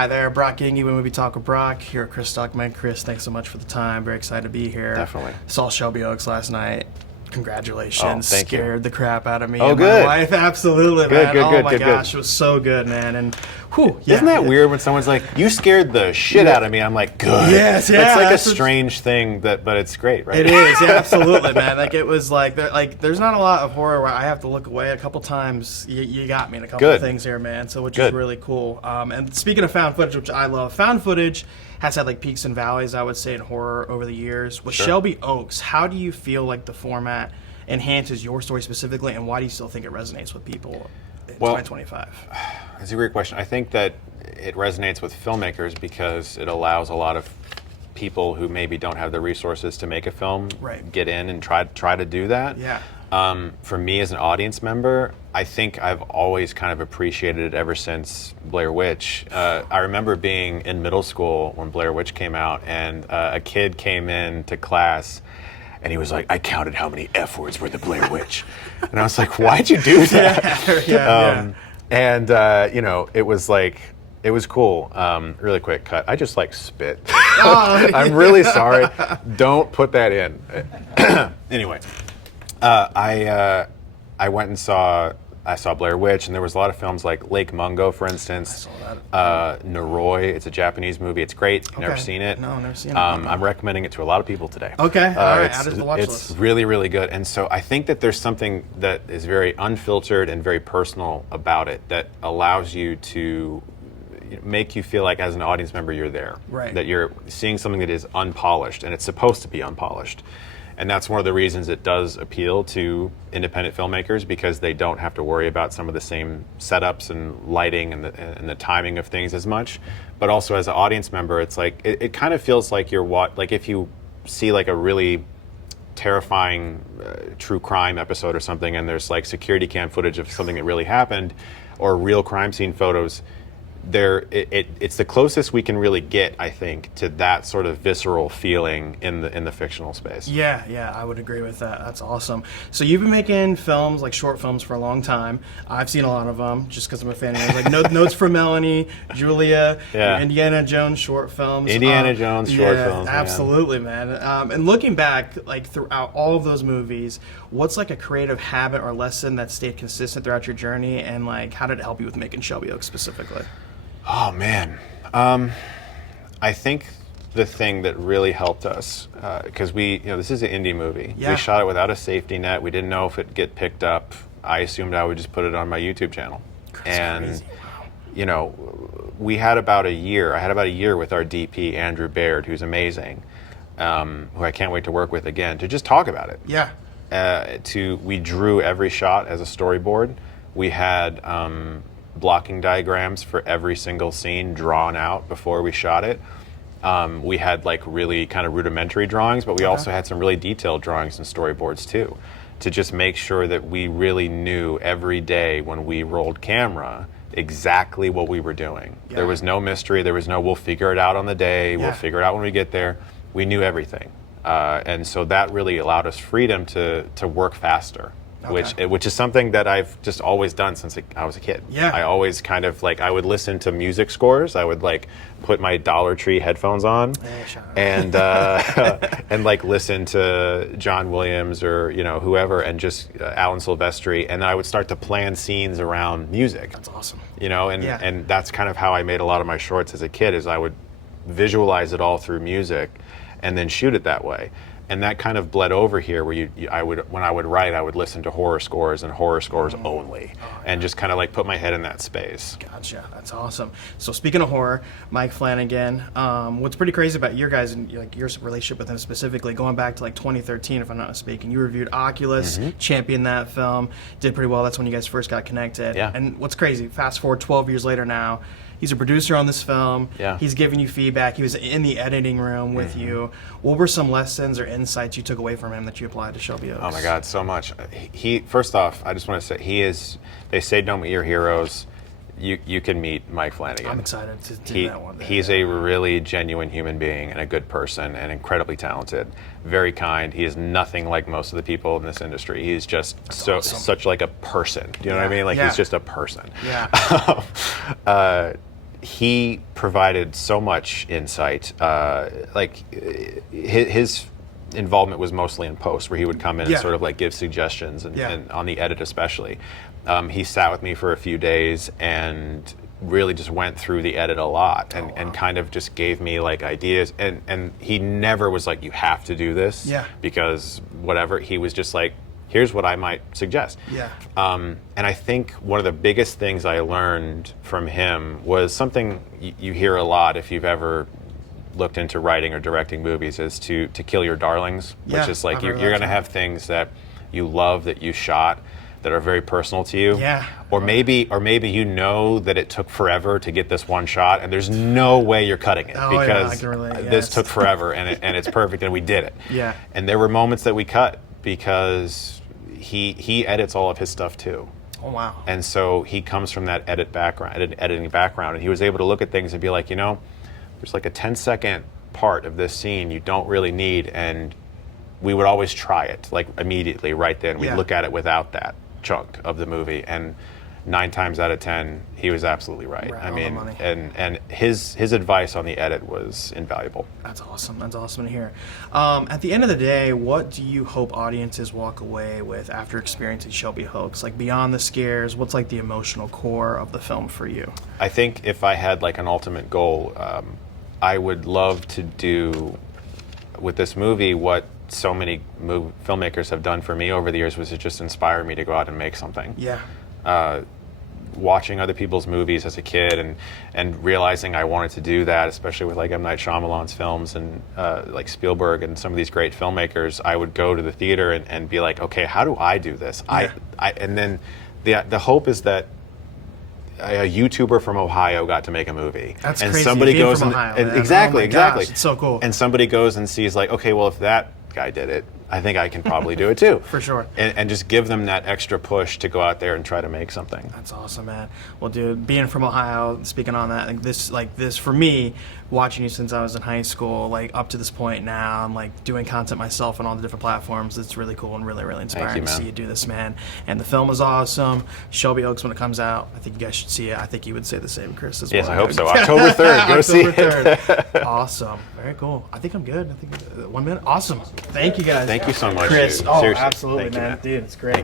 Hi there, Brock Gingy, When We Talk with Brock, here at Chris Stuckmann. Chris, thanks so much for the time. Very excited to be here. Definitely. Saw Shelby Oaks last night. Congratulations. Oh, thank Scared you. the crap out of me Oh, and good. my wife. Absolutely, Good, man. good, Oh good, my good, gosh, good. it was so good, man. And whew, yeah. Isn't that weird when someone's like, "You scared the shit out of me"? I'm like, "Good." Yes, yeah. That's like that's a strange thing, but it's great, right? It is, yeah, absolutely, man. Like it was like there's not a lot of horror where I have to look away. A couple times, you got me in a couple of things here, man. So which is really cool. And speaking of found footage, which I love, found footage has had like peaks and valleys, I would say, in horror over the years. With Shelby Oaks, how do you feel like the format enhances your story specifically, and why do you still think it resonates with people in 2025? That's a great question. I think that it resonates with filmmakers because it allows a lot of people who maybe don't have the resources to make a film get in and try to do that. Yeah. For me as an audience member, I think I've always kind of appreciated it ever since Blair Witch. I remember being in middle school when Blair Witch came out, and a kid came in to class and he was like, "I counted how many F words were the Blair Witch." And I was like, "Why'd you do that?" And you know, it was like, it was cool. Really quick cut. I just like spit. I'm really sorry. Don't put that in. Anyway, I went and saw Blair Witch, and there was a lot of films like Lake Mungo, for instance. I saw that. Noroi. It's a Japanese movie. It's great. You've never seen it? No, never seen it. I'm recommending it to a lot of people today. Okay, all right. Add it to the watch It's list. really, really good. And so I think that there's something that is very unfiltered and very personal about it that allows you to make you feel like, as an audience member, you're there. Right. That you're seeing something that is unpolished, and it's supposed to be unpolished. And that's one of the reasons it does appeal to independent filmmakers, because they don't have to worry about some of the same setups and lighting and the timing of things as much. But also as an audience member, it's like, it kind of feels like you're like if you see like a really terrifying true crime episode or something, and there's like security cam footage of something that really happened, or real crime scene photos. It's the closest we can really get, I think, to that sort of visceral feeling in the fictional space. Yeah, I would agree with that. That's awesome. So you've been making films, like short films, for a long time. I've seen a lot of them just because I'm a fan of yours. Like Notes for Melanie, Julia, Indiana Jones short films. Indiana Jones short films. Absolutely, man. And looking back, like throughout all of those movies, what's like a creative habit or lesson that stayed consistent throughout your journey, and like how did it help you with making Shelby Oaks specifically? Oh man, I think the thing that really helped us, because this is an indie movie. Yeah. We shot it without a safety net. We didn't know if it'd get picked up. I assumed I would just put it on my YouTube channel. That's crazy. Wow. You know, we had about a year. I had about a year with our DP, Andrew Baird, who's amazing, who I can't wait to work with again, to just talk about it. Yeah. We drew every shot as a storyboard. We had blocking diagrams for every single scene drawn out before we shot it. We had like really kind of rudimentary drawings, but we also had some really detailed drawings and storyboards too, to just make sure that we really knew every day when we rolled camera exactly what we were doing. Yeah. There was no mystery. There was no, we'll figure it out on the day. We'll figure it out when we get there. We knew everything. And so that really allowed us freedom to work faster. Which is something that I've just always done since I was a kid. Yeah. I always kind of like, I would listen to music scores. I would like put my Dollar Tree headphones on and and like listen to John Williams or whoever, and just Alan Silvestri, and then I would start to plan scenes around music. That's awesome. And that's kind of how I made a lot of my shorts as a kid, is I would visualize it all through music and then shoot it that way. And that kind of bled over here, where when I would write, I would listen to horror scores and horror scores only, and just kind of like put my head in that space. Gotcha. That's awesome. So speaking of horror, Mike Flanagan, what's pretty crazy about your guys and like your relationship with him specifically, going back to like 2013, if I'm not mistaken, you reviewed Oculus, championed that film, did pretty well. That's when you guys first got connected. Yeah. And what's crazy, fast forward 12 years later now, he's a producer on this film. Yeah. He's giving you feedback. He was in the editing room with you. What were some lessons or insights you took away from him that you applied to Shelby Oaks? Oh my God, so much. First off, I just want to say, they say don't meet your heroes. You can meet Mike Flanagan. I'm excited to do that one day. He's a really genuine human being and a good person and incredibly talented, very kind. He is nothing like most of the people in this industry. He's just such like a person. Do you know what I mean? Like he's just a person. Yeah. he provided so much insight. Like his involvement was mostly in post, where he would come in and sort of like give suggestions, and on the edit especially. He sat with me for a few days and really just went through the edit a lot, and kind of just gave me like ideas, and he never was like, you have to do this because whatever. He was just like, here's what I might suggest. And I think one of the biggest things I learned from him was something you hear a lot if you've ever looked into writing or directing movies, is to kill your darlings, which is like you're going to have things that you love that you shot that are very personal to you. Or maybe you know that it took forever to get this one shot, and there's no way you're cutting it because this took forever, and it's perfect, and we did it. And there were moments that we cut because he edits all of his stuff too. Oh wow! And so he comes from that editing background, and he was able to look at things and be like, there's like a 10-second part of this scene you don't really need, and we would always try it like immediately right then. We'd look at it without that chunk of the movie, and 9 times out of 10 he was absolutely right. I mean, and his advice on the edit was invaluable. That's awesome. That's awesome to hear. At the end of the day, what do you hope audiences walk away with after experiencing Shelby Oaks? Like beyond the scares, what's like the emotional core of the film for you? I think if I had like an ultimate goal, I would love to do with this movie what so many filmmakers have done for me over the years, was to just inspire me to go out and make something. Watching other people's movies as a kid and realizing I wanted to do that, especially with like M. Night Shyamalan's films and like Spielberg and some of these great filmmakers, I would go to the theater and be like, okay, how do I do this? And then the hope is that a YouTuber from Ohio got to make a movie. That's and crazy. Somebody Being goes from and Ohio, exactly. Gosh, it's so cool. And somebody goes and sees like, okay, well if that guy did it, I think I can probably do it too. For sure. And just give them that extra push to go out there and try to make something. That's awesome, man. Well, dude, being from Ohio, speaking on that, like this for me, watching you since I was in high school, like up to this point now, I'm like doing content myself on all the different platforms. It's really cool and really, really inspiring to see you do this, man. And the film is awesome. Shelby Oaks, when it comes out, I think you guys should see it. I think you would say the same, Chris, as well. Yes, I hope so. October 3rd, go see it. October 3rd. Awesome. Very cool. I think I'm good. I think 1 minute. Awesome. Thank you guys. Thank you so much, Chris. dude. Oh, Seriously. absolutely, Thank you, man. Dude, it's great.